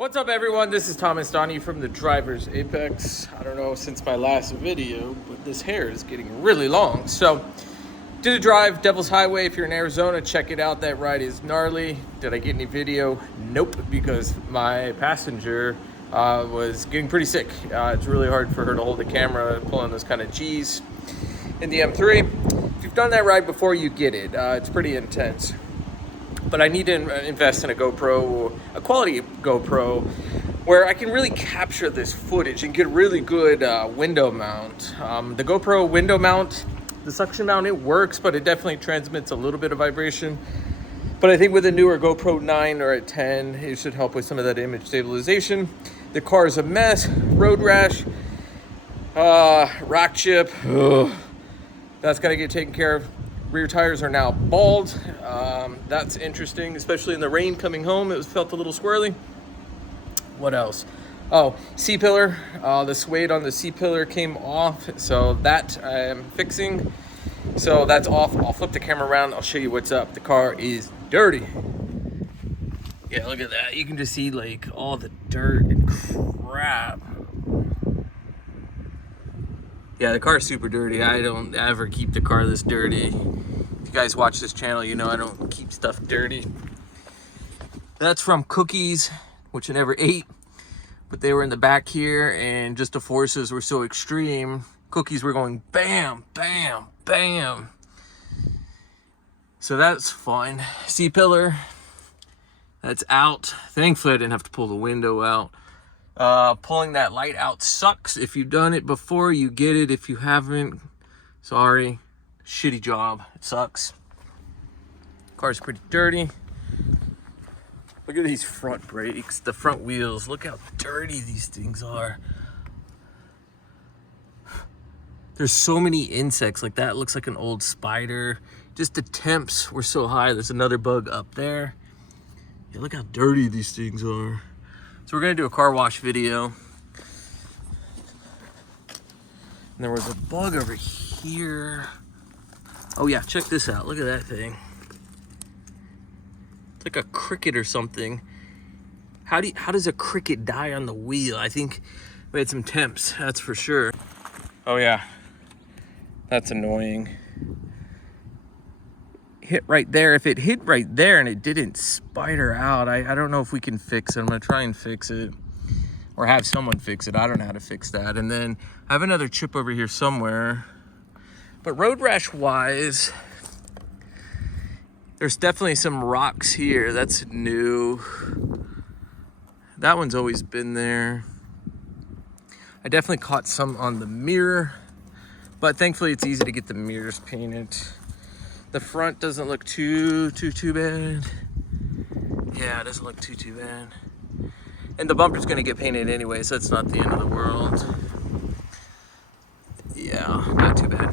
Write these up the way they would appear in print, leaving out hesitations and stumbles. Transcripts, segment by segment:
What's up, everyone? This is Thomas Donnie from the Driver's Apex. I don't know since my last video, but this hair is getting really long. So, did a drive, Devil's Highway. If you're in Arizona, check it out. That ride is gnarly. Did I get any video? Nope, because my passenger was getting pretty sick. It's really hard for her to hold the camera, pulling those kind of G's in the M3. If you've done that ride before, you get it. It's pretty intense. But I need to invest in a GoPro, a quality GoPro, where I can really capture this footage and get really good window mount. The GoPro window mount, the suction mount, it works, but it definitely transmits a little bit of vibration. But I think with a newer GoPro 9 or a 10, it should help with some of that image stabilization. The car is a mess, road rash, rock chip. Ugh. That's gotta get taken care of. Rear tires are now bald. That's interesting, especially in the rain coming home. It felt a little squirrely. What else? Oh, C-pillar. The suede on the C-pillar came off, so that I am fixing. So that's off. I'll flip the camera around. I'll show you what's up. The car is dirty. Yeah, look at that. You can just see like all the dirt and crap. Yeah, the car is super dirty. I don't ever keep the car this dirty. If you guys watch this channel, you know I don't keep stuff dirty. That's from cookies, which I never ate, but they were in the back here, and just the forces were so extreme. Cookies were going bam, bam, bam. So that's fun. C-pillar, that's out. Thankfully, I didn't have to pull the window out. Pulling that light out sucks. If you've done it before, you get it. If you haven't, sorry. Shitty job. It sucks. Car's pretty dirty. Look at these front brakes, the front wheels. Look how dirty these things are. There's so many insects. Like that looks like an old spider. Just the temps were so high. There's another bug up there. Yeah, look how dirty these things are. So we're gonna do a car wash video. And there was a bug over here. Oh yeah, check this out. Look at that thing. It's like a cricket or something. How does a cricket die on the wheel? I think we had some temps, that's for sure. Oh yeah, that's annoying. Hit right there. If it hit right there and it didn't spider out, I don't know if we can fix it. I'm gonna try and fix it, or have someone fix it. I don't know how to fix that. And then I have another chip over here somewhere. But road rash wise, there's definitely some rocks here. That's new. That one's always been there. I definitely caught some on the mirror, but thankfully it's easy to get the mirrors painted. The front doesn't look too bad. Yeah, it doesn't look too bad. And the bumper's gonna get painted anyway, so it's not the end of the world. Yeah, not too bad.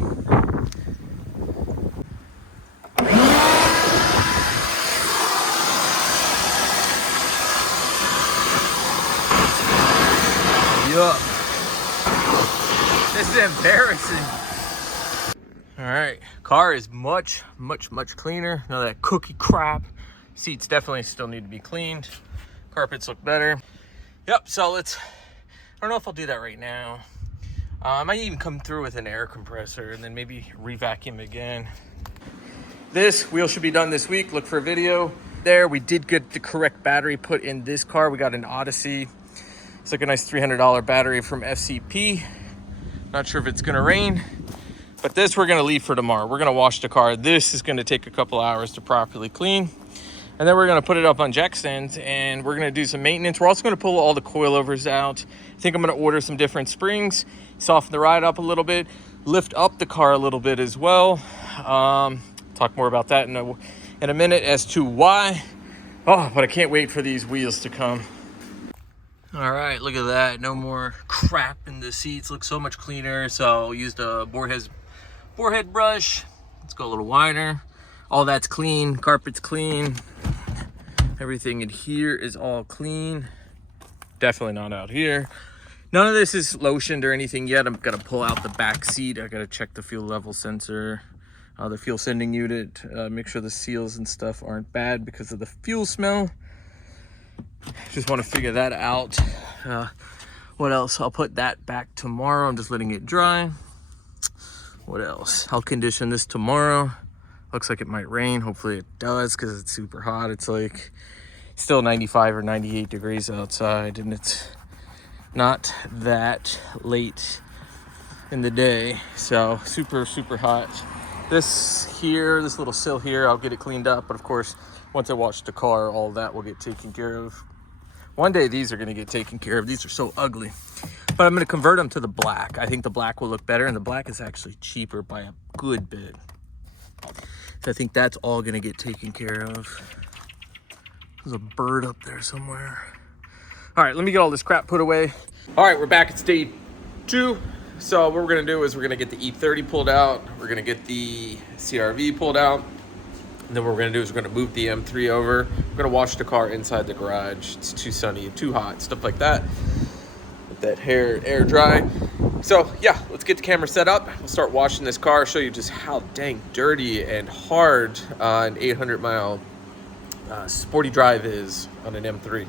Yup. This is embarrassing. All right, car is much cleaner. None of that cookie crap. Seats definitely still need to be cleaned. Carpets look better. Yep, so I don't know if I'll do that right now. I might even come through with an air compressor and then maybe re-vacuum again. This wheel should be done this week. Look for a video there. We did get the correct battery put in this car. We got an Odyssey. It's like a nice $300 battery from FCP. Not sure if it's gonna rain. But this we're gonna leave for tomorrow. We're gonna wash the car. This is gonna take a couple hours to properly clean. And then we're gonna put it up on jack stands and we're gonna do some maintenance. We're also gonna pull all the coilovers out. I think I'm gonna order some different springs, soften the ride up a little bit, lift up the car a little bit as well. Talk more about that in a minute as to why. Oh, but I can't wait for these wheels to come. All right, look at that. No more crap in the seats. Looks so much cleaner. So I'll use the borehead brush. Let's go a little wider. All that's clean. Carpet's clean. Everything in here is all clean. Definitely not out here. None of this is lotioned or anything yet. I'm gonna pull out the back seat. I gotta check the fuel level sensor, the fuel sending unit, make sure the seals and stuff aren't bad because of the fuel smell. Just want to figure that out. What else? I'll put that back tomorrow. I'm just letting it dry. What else? I'll condition this tomorrow. Looks like it might rain. Hopefully it does, because it's super hot. It's like still 95 or 98 degrees outside, and it's not that late in the day. So super, super hot. This here, this little sill here, I'll get it cleaned up. But of course, once I wash the car, all that will get taken care of. One day these are gonna get taken care of. These are so ugly. But I'm gonna convert them to the black. I think the black will look better, and the black is actually cheaper by a good bit. So I think that's all gonna get taken care of. There's a bird up there somewhere. All right, let me get all this crap put away. All right, we're back. It's day 2. So what we're gonna do is we're gonna get the E30 pulled out. We're gonna get the CRV pulled out. And then what we're gonna do is we're gonna move the M3 over. We're gonna wash the car inside the garage. It's too sunny, too hot, stuff like that. Let that air dry. So yeah, let's get the camera set up. We'll start washing this car, show you just how dang dirty and hard an 800-mile sporty drive is on an M3.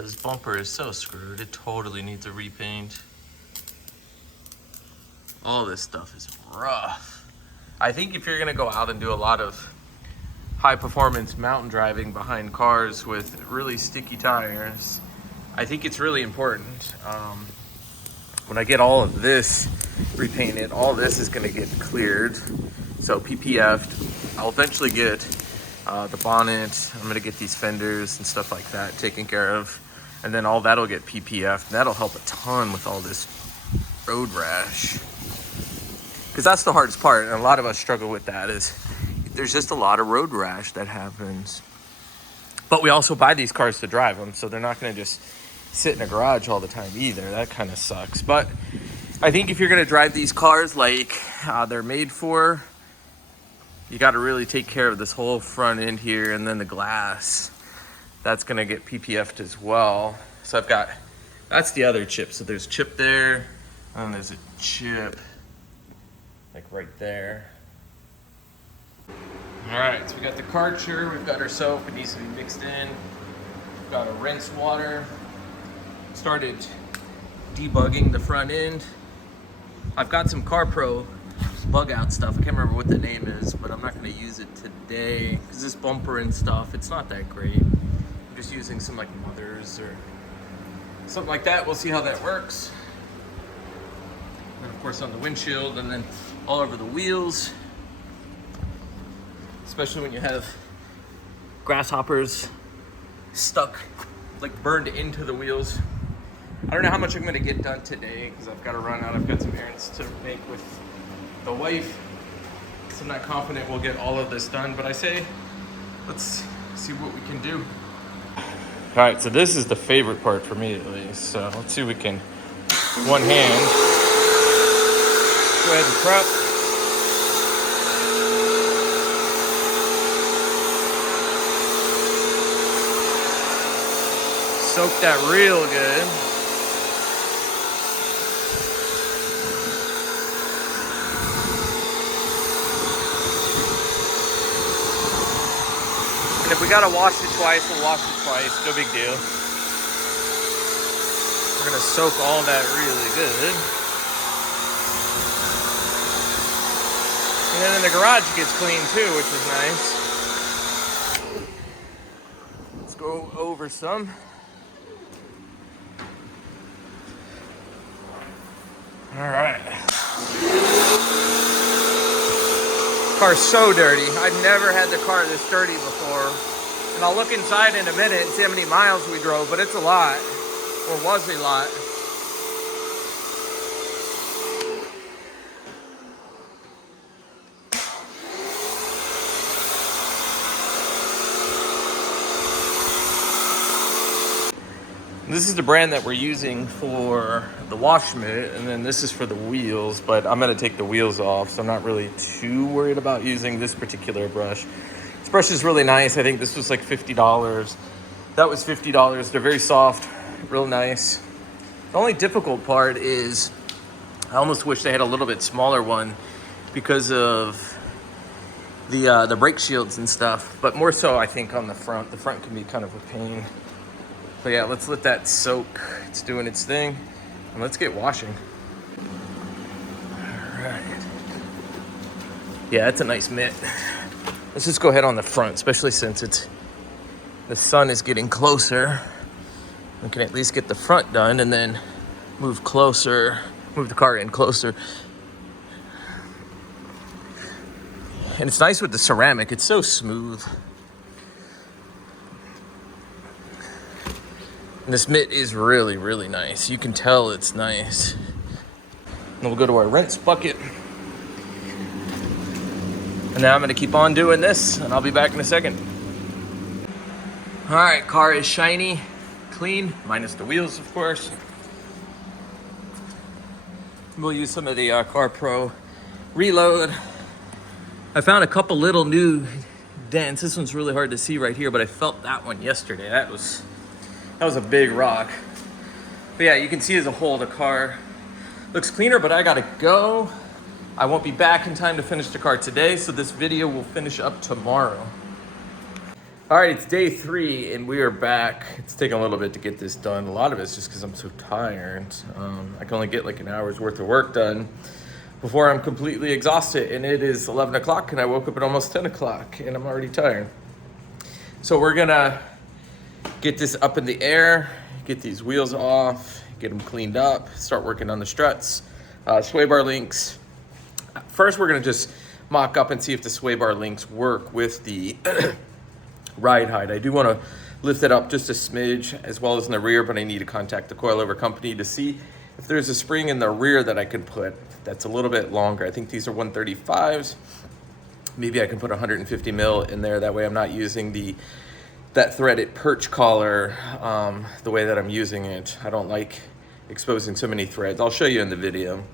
This bumper is so screwed. It totally needs a repaint. All this stuff is rough. I think if you're gonna go out and do a lot of high performance mountain driving behind cars with really sticky tires, I think it's really important. When I get all of this repainted, all this is gonna get cleared. So PPF'd. I'll eventually get the bonnet. I'm gonna get these fenders and stuff like that taken care of. And then all that'll get PPF'd. And that'll help a ton with all this road rash. Because that's the hardest part, and a lot of us struggle with that, is there's just a lot of road rash that happens. But we also buy these cars to drive them, so they're not gonna just sit in a garage all the time either. That kind of sucks. But I think if you're gonna drive these cars like they're made for, you gotta really take care of this whole front end here, and then the glass. That's gonna get PPF'd as well. So I've got, that's the other chip. So there's chip there, and there's a chip like right there. All right, so we got the Karcher, we've got our soap, it needs to be mixed in. We've got our rinse water. Started debugging the front end. I've got some CarPro bug out stuff. I can't remember what the name is, but I'm not gonna use it today because this bumper and stuff, it's not that great. I'm just using some like Mothers or something like that. We'll see how that works. And of course on the windshield, and then all over the wheels, especially when you have grasshoppers stuck, like burned into the wheels. I don't know how much I'm gonna get done today because I've got to run out. I've got some errands to make with the wife, so I'm not confident we'll get all of this done, but I say let's see what we can do. All right, so this is the favorite part for me at least. So let's see if we can, one hand, go ahead and prep. Soak that real good. And if we gotta wash it twice, we'll wash it twice, no big deal. We're gonna soak all that really good. And then in the garage it gets clean too, which is nice. Let's go over some. All right. Car's so dirty. I've never had the car this dirty before. And I'll look inside in a minute and see how many miles we drove, but it's a lot, or was a lot. This is the brand that we're using for the wash mitt, and then this is for the wheels, but I'm gonna take the wheels off, so I'm not really too worried about using this particular brush. This brush is really nice. I think this was like $50. That was $50. They're very soft, real nice. The only difficult part is I almost wish they had a little bit smaller one because of the brake shields and stuff, but more so I think on the front. The front can be kind of a pain. But yeah, let's let that soak. It's doing its thing. And let's get washing. All right. Yeah, that's a nice mitt. Let's just go ahead on the front, especially since the sun is getting closer. We can at least get the front done and then move the car in closer. And it's nice with the ceramic. It's so smooth. And this mitt is really, really nice. You can tell it's nice. And we'll go to our rinse bucket. And now I'm gonna keep on doing this, and I'll be back in a second. All right, car is shiny, clean, minus the wheels, of course. We'll use some of the Car Pro Reload. I found a couple little new dents. This one's really hard to see right here, but I felt that one yesterday. That was a big rock. But yeah, you can see as a whole, the car looks cleaner, but I gotta go. I won't be back in time to finish the car today, so this video will finish up tomorrow. All right, it's day 3 and we are back. It's taking a little bit to get this done. A lot of it's just because I'm so tired. I can only get like an hour's worth of work done before I'm completely exhausted, and it is 11 o'clock and I woke up at almost 10 o'clock and I'm already tired. So we're gonna get this up in the air, get these wheels off, get them cleaned up, start working on the struts, sway bar links. First, we're gonna just mock up and see if the sway bar links work with the ride height. I do wanna lift it up just a smidge as well as in the rear, but I need to contact the coilover company to see if there's a spring in the rear that I can put that's a little bit longer. I think these are 135s. Maybe I can put 150 mil in there. That way I'm not using that threaded perch collar the way that I'm using it. I don't like exposing so many threads. I'll show you in the video.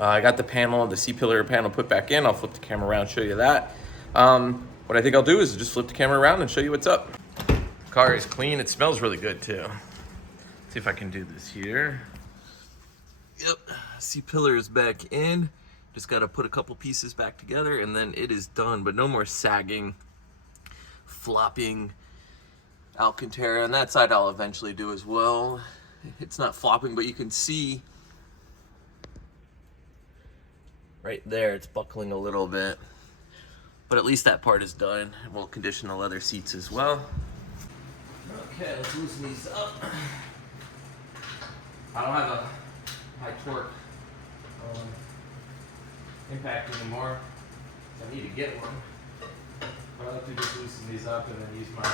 I got the C-pillar panel put back in. I'll flip the camera around, show you that. What I think I'll do is just flip the camera around and show you what's up. The car is clean. It smells really good too. Let's see if I can do this here. Yep, C-pillar is back in. Just gotta put a couple pieces back together and then it is done, but no more sagging, flopping Alcantara, and that side I'll eventually do as well. It's not flopping, but you can see right there it's buckling a little bit, but at least that part is done. We'll condition the leather seats as well. Okay, let's loosen these up. I don't have a high torque impact anymore, so I need to get one, but I like to just loosen these up and then use my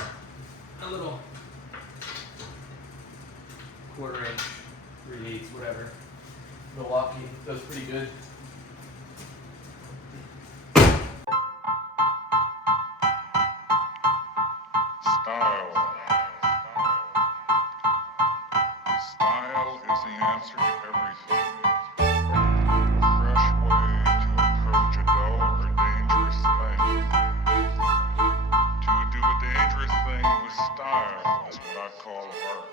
little 1/4 inch, 3/8, whatever. Milwaukee does pretty good. Style. Style is the answer to everything. A fresh way to approach a dull or dangerous thing. To do a dangerous thing with style is what I call art.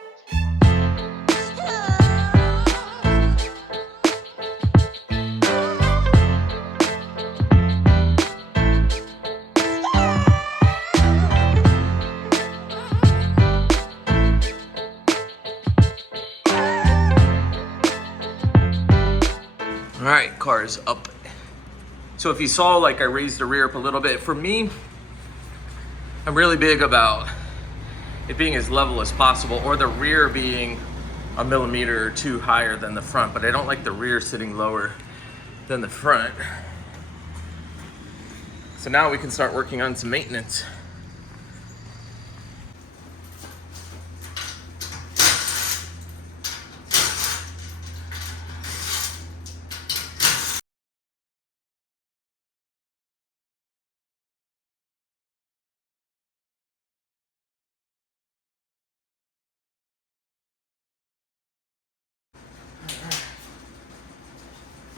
All right, car is up. So if you saw, like I raised the rear up a little bit. For me, I'm really big about it being as level as possible, or the rear being a millimeter or two higher than the front, but I don't like the rear sitting lower than the front. So now we can start working on some maintenance.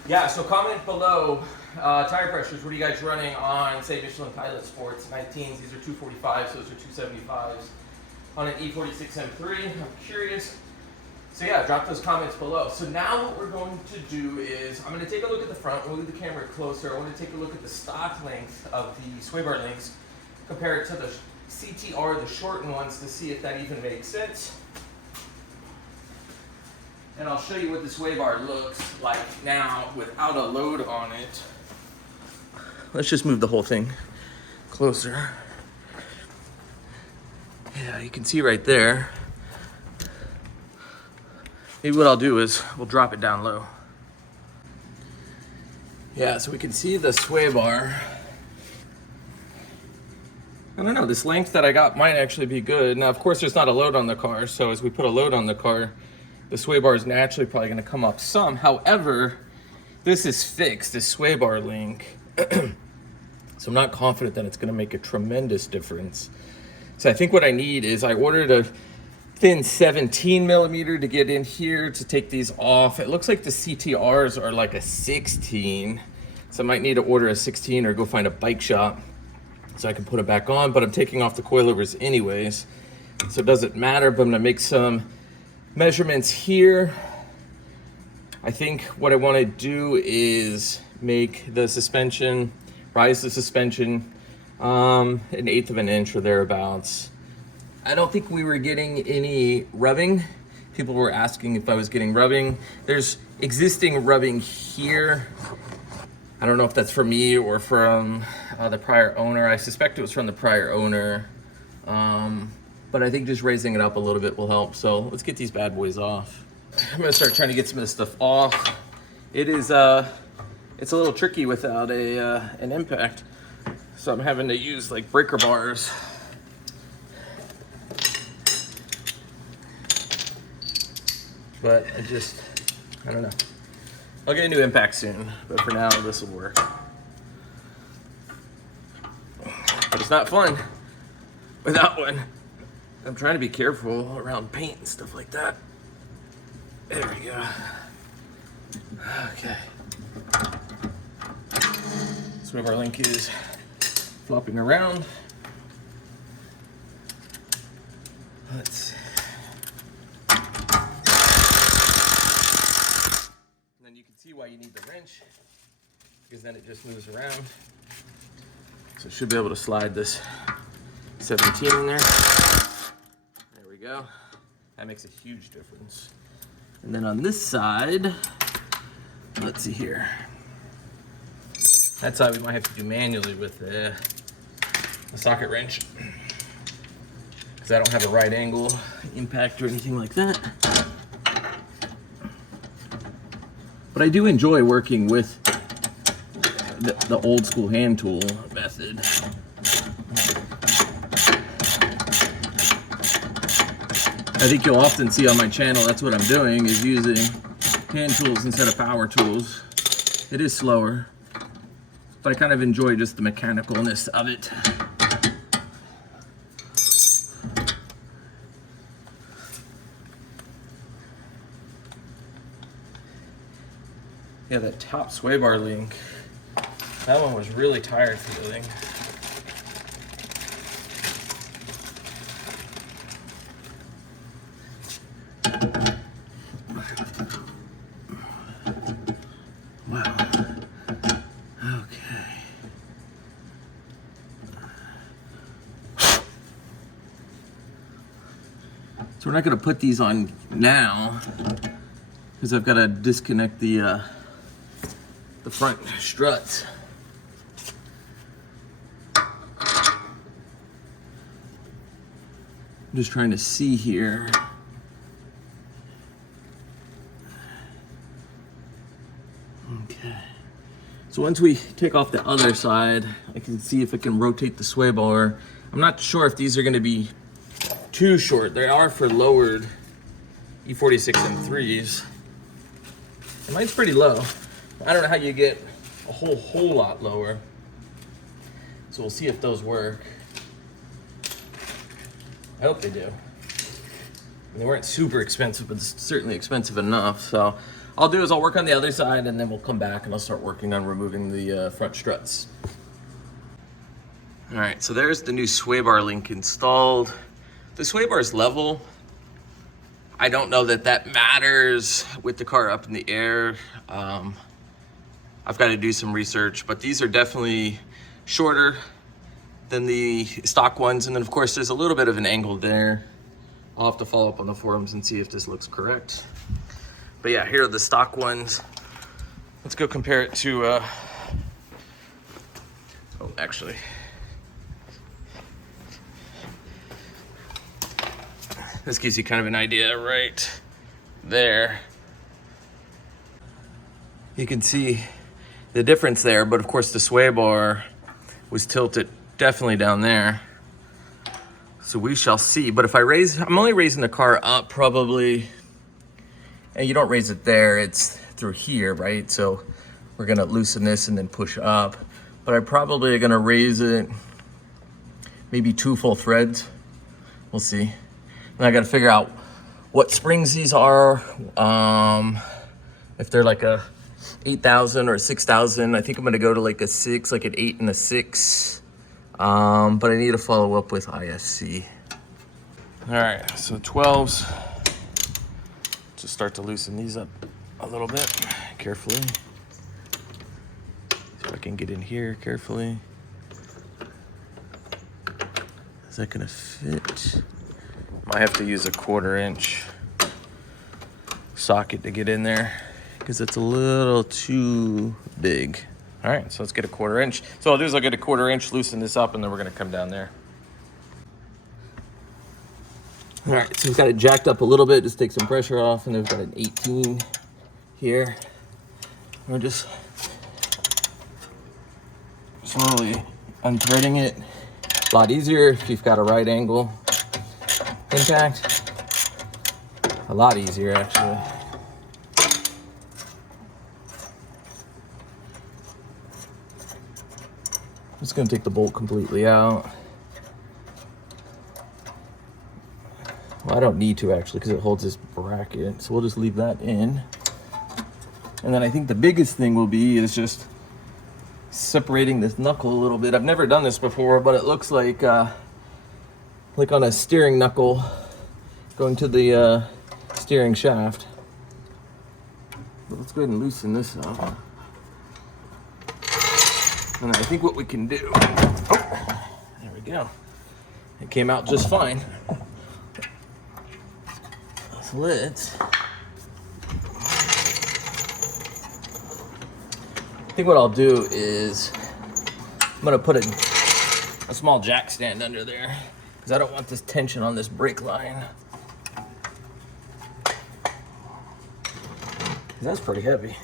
Yeah, so comment below, tire pressures, what are you guys running on, say, Michelin Pilot Sports 19s? These are 245s, those are 275s. On an E46 M3, I'm curious. So yeah, drop those comments below. So now what we're going to do is, I'm gonna take a look at the front, we'll move the camera closer. I wanna take a look at the stock length of the sway bar links, compare it to the CTR, the shortened ones, to see if that even makes sense. And I'll show you what the sway bar looks like now without a load on it. Let's just move the whole thing closer. Yeah, you can see right there. Maybe what I'll do is we'll drop it down low. Yeah, so we can see the sway bar. I don't know, this length that I got might actually be good. Now, of course, there's not a load on the car, so as we put a load on the car, the sway bar is naturally probably gonna come up some. However, this is fixed, this sway bar link. So I'm not confident that it's gonna make a tremendous difference. So I think what I need is, I ordered a thin 17 millimeter to get in here to take these off. It looks like the CTRs are like a 16. So I might need to order a 16 or go find a bike shop so I can put it back on, but I'm taking off the coilovers anyways. So it doesn't matter, but I'm gonna make some measurements here. I think what I want to do is make the suspension, rise the suspension an 1/8 of an inch or thereabouts. I don't think we were getting any rubbing. People were asking if I was getting rubbing. There's existing rubbing here. I don't know if that's from me or from the prior owner. I suspect it was from the prior owner. But I think just raising it up a little bit will help. So let's get these bad boys off. I'm gonna start trying to get some of this stuff off. It is, it's a little tricky without an impact. So I'm having to use like breaker bars. But I don't know. I'll get a new impact soon, but for now, this will work. But it's not fun without one. I'm trying to be careful around paint and stuff like that. There we go. Okay. Sway bar link is flopping around. Let's see. And then you can see why you need the wrench, because then it just moves around. So it should be able to slide this 17 in there. There we go. That makes a huge difference. And then on this side, let's see here. That side we might have to do manually with the socket wrench, because I don't have a right angle impact or anything like that. But I do enjoy working with the old school hand tool method. I think you'll often see on my channel, that's what I'm doing, is using hand tools instead of power tools. It is slower, but I kind of enjoy just the mechanicalness of it. Yeah, that top sway bar link, that one was really tired feeling. Wow. Okay. So we're not going to put these on now, because I've got to disconnect the front struts. I'm just trying to see here. So once we take off the other side, I can see if I can rotate the sway bar. I'm not sure if these are gonna be too short. They are for lowered E46 M3s. And mine's pretty low. I don't know how you get a whole lot lower. So we'll see if those work. I hope they do. They weren't super expensive, but it's certainly expensive enough. So I'll do is I'll work on the other side and then we'll come back and I'll start working on removing the front struts. All right, so there's the new sway bar link installed. The sway bar is level. I don't know that that matters with the car up in the air. I've got to do some research, but these are definitely shorter than the stock ones. And then of course there's a little bit of an angle there. I'll have to follow up on the forums and see if this looks correct. But yeah, here are the stock ones. Let's go compare it to, oh, actually. This gives you kind of an idea right there. You can see the difference there, but of course the sway bar was tilted definitely down there. So we shall see. But if I raise, I'm only raising the car up probably, and you don't raise it there, it's through here, right? So we're gonna loosen this and then push up. But I probably are gonna raise it maybe 2 full threads. We'll see. And I gotta figure out what springs these are. If they're like a 8,000 or 6,000. I think I'm gonna go to like a 6, like an 8 and a 6. But I need to follow up with ISC. All right, so 12s. Just start to loosen these up a little bit, carefully. See if I can get in here carefully. Is that gonna fit? Might have to use a 1/4 inch socket to get in there because it's a little too big. All right, so let's get a 1/4 inch. So I'll do is I'll get a 1/4 inch, loosen this up, and then we're gonna come down there. All right, so we've got it jacked up a little bit, just take some pressure off, and then we've got an 18 here. We're just slowly unthreading it. A lot easier if you've got a right angle impact. A lot easier, actually. I'm just gonna take the bolt completely out. Well, I don't need to actually because it holds this bracket, so we'll just leave that in. And then I think the biggest thing will be is just separating this knuckle a little bit. I've never done this before, but it looks like on a steering knuckle going to the steering shaft. But let's go ahead and loosen this up. And I think what we can do, oh, there we go. It came out just fine. So let's, I think what I'll do is I'm gonna put a small jack stand under there because I don't want this tension on this brake line. That's pretty heavy.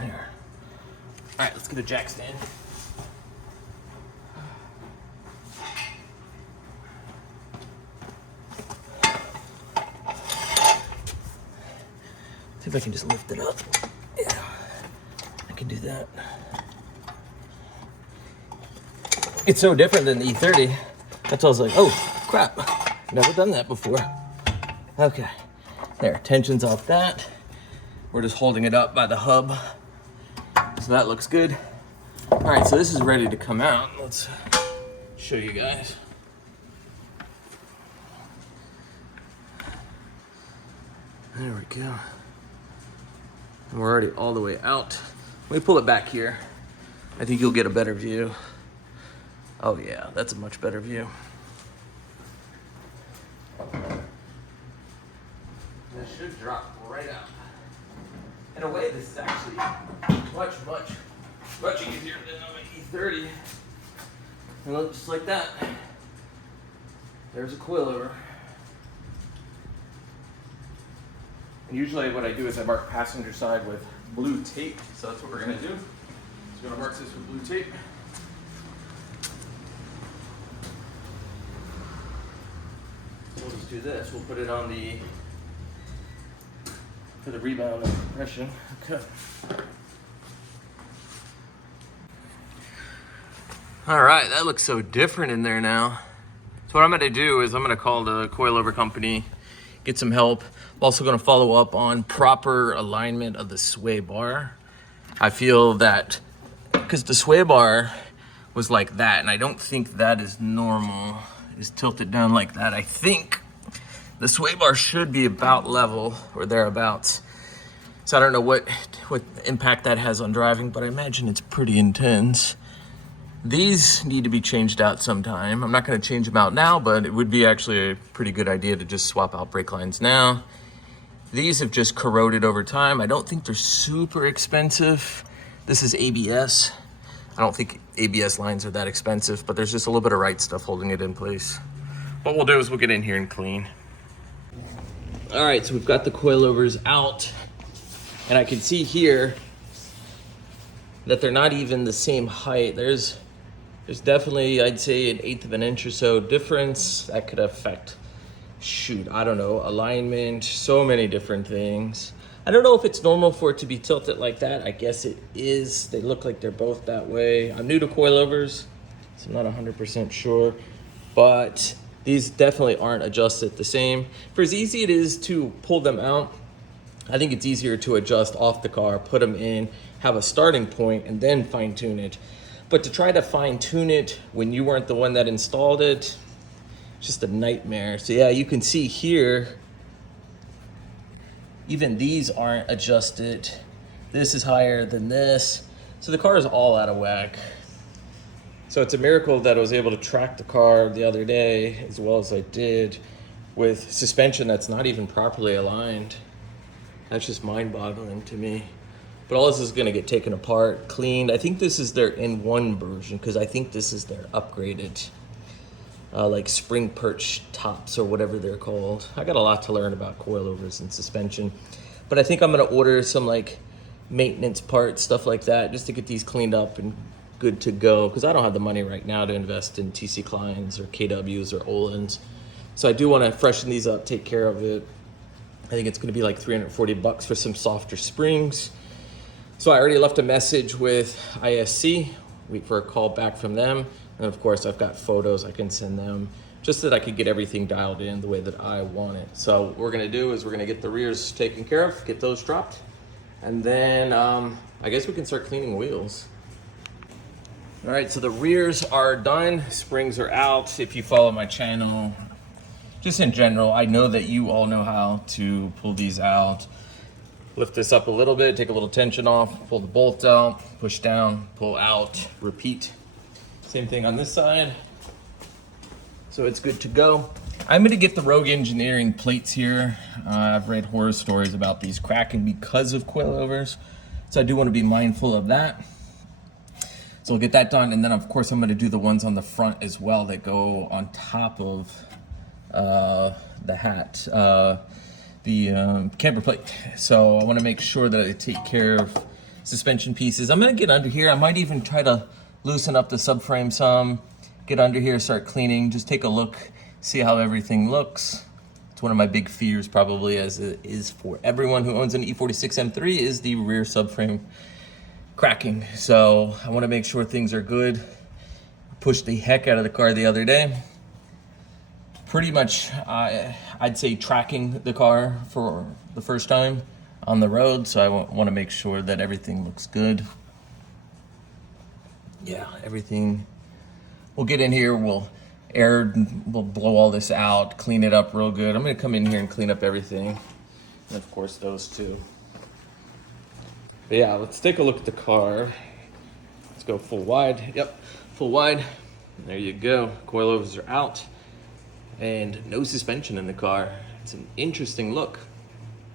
There. All right, let's get a jack stand. See if I can just lift it up. Yeah, I can do that. It's so different than the E30. That's why I was like, oh, crap. Never done that before. Okay, there, tension's off that. We're just holding it up by the hub. So that looks good. All right, so this is ready to come out. Let's show you guys. There we go. And we're already all the way out. Let me pull it back here. I think you'll get a better view. Oh yeah, that's a much better view. That should drop right out. In a way, this is actually much easier than on my E30. And look, just like that. There's a coilover. Usually what I do is I mark passenger side with blue tape. So that's what we're gonna do. So we're gonna mark this with blue tape. We'll just do this. We'll put it on the, for the rebound and compression. Okay. All right, that looks so different in there now. So what I'm gonna do is I'm gonna call the coilover company, get some help. I'm also gonna follow up on proper alignment of the sway bar. I feel that, because the sway bar was like that, and I don't think that is normal, is tilted down like that. I think the sway bar should be about level or thereabouts. So I don't know what impact that has on driving, but I imagine it's pretty intense. These need to be changed out sometime. I'm not gonna change them out now, but it would be actually a pretty good idea to just swap out brake lines now. These have just corroded over time. I don't think they're super expensive. This is ABS. I don't think ABS lines are that expensive, but there's just a little bit of right stuff holding it in place. What we'll do is we'll get in here and clean. All right, so we've got the coilovers out, and I can see here that they're not even the same height. There's definitely, I'd say, 1/8 of an inch or so difference. That could affect, shoot, I don't know, alignment, so many different things. I don't know if it's normal for it to be tilted like that. I guess it is. They look like they're both that way. I'm new to coilovers, so I'm not 100% sure, but these definitely aren't adjusted the same. For as easy it is to pull them out, I think it's easier to adjust off the car, put them in, have a starting point, and then fine tune it. But to try to fine tune it when you weren't the one that installed it, it's just a nightmare. So yeah, you can see here, even these aren't adjusted. This is higher than this. So the car is all out of whack. So it's a miracle that I was able to track the car the other day as well as I did with suspension that's not even properly aligned. That's just mind-boggling to me. But all this is gonna get taken apart, cleaned. I think this is their N1 version, because I think this is their upgraded, like spring perch tops or whatever they're called. I got a lot to learn about coilovers and suspension, but I think I'm gonna order some like maintenance parts, stuff like that, just to get these cleaned up and good to go, because I don't have the money right now to invest in TC Kleins or KWs or Ohlins. So I do wanna freshen these up, take care of it. I think it's gonna be like 340 bucks for some softer springs. So I already left a message with ISC, wait for a call back from them. And of course I've got photos I can send them just so that I could get everything dialed in the way that I want it. So what we're gonna do is we're gonna get the rears taken care of, get those dropped. And then I guess we can start cleaning wheels. All right, so the rears are done, springs are out. If you follow my channel, just in general, I know that you all know how to pull these out. Lift this up a little bit, take a little tension off, pull the bolt out, push down, pull out, repeat. Same thing on this side. So it's good to go. I'm gonna get the Rogue Engineering plates here. I've read horror stories about these cracking because of coilovers. So I do wanna be mindful of that. So we'll get that done. And then of course I'm gonna do the ones on the front as well that go on top of the hat. The camber plate. So I want to make sure that I take care of suspension pieces. I'm going to get under here. I might even try to loosen up the subframe some, get under here, start cleaning, just take a look, see how everything looks. It's one of my big fears, probably as it is for everyone who owns an E46 M3, is the rear subframe cracking. So I want to make sure things are good. Pushed the heck out of the car the other day. Pretty much, I'd say tracking the car for the first time on the road, so I want to make sure that everything looks good. Yeah, everything. We'll get in here, we'll blow all this out, clean it up real good. I'm gonna come in here and clean up everything, and of course those two. But yeah, let's take a look at the car. Let's go full wide. Yep, full wide. There you go. Coilovers are out. And no suspension in the car. It's an interesting look.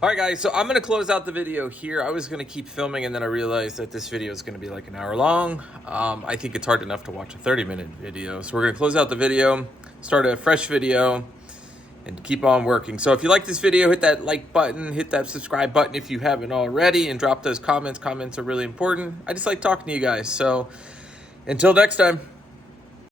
All right guys, so I'm gonna close out the video here. I was gonna keep filming and then I realized that this video is gonna be like an hour long. I think it's hard enough to watch a 30-minute video. So we're gonna close out the video, start a fresh video, and keep on working. So if you like this video, hit that like button, hit that subscribe button if you haven't already, and drop those comments. Comments are really important. I just like talking to you guys. So until next time.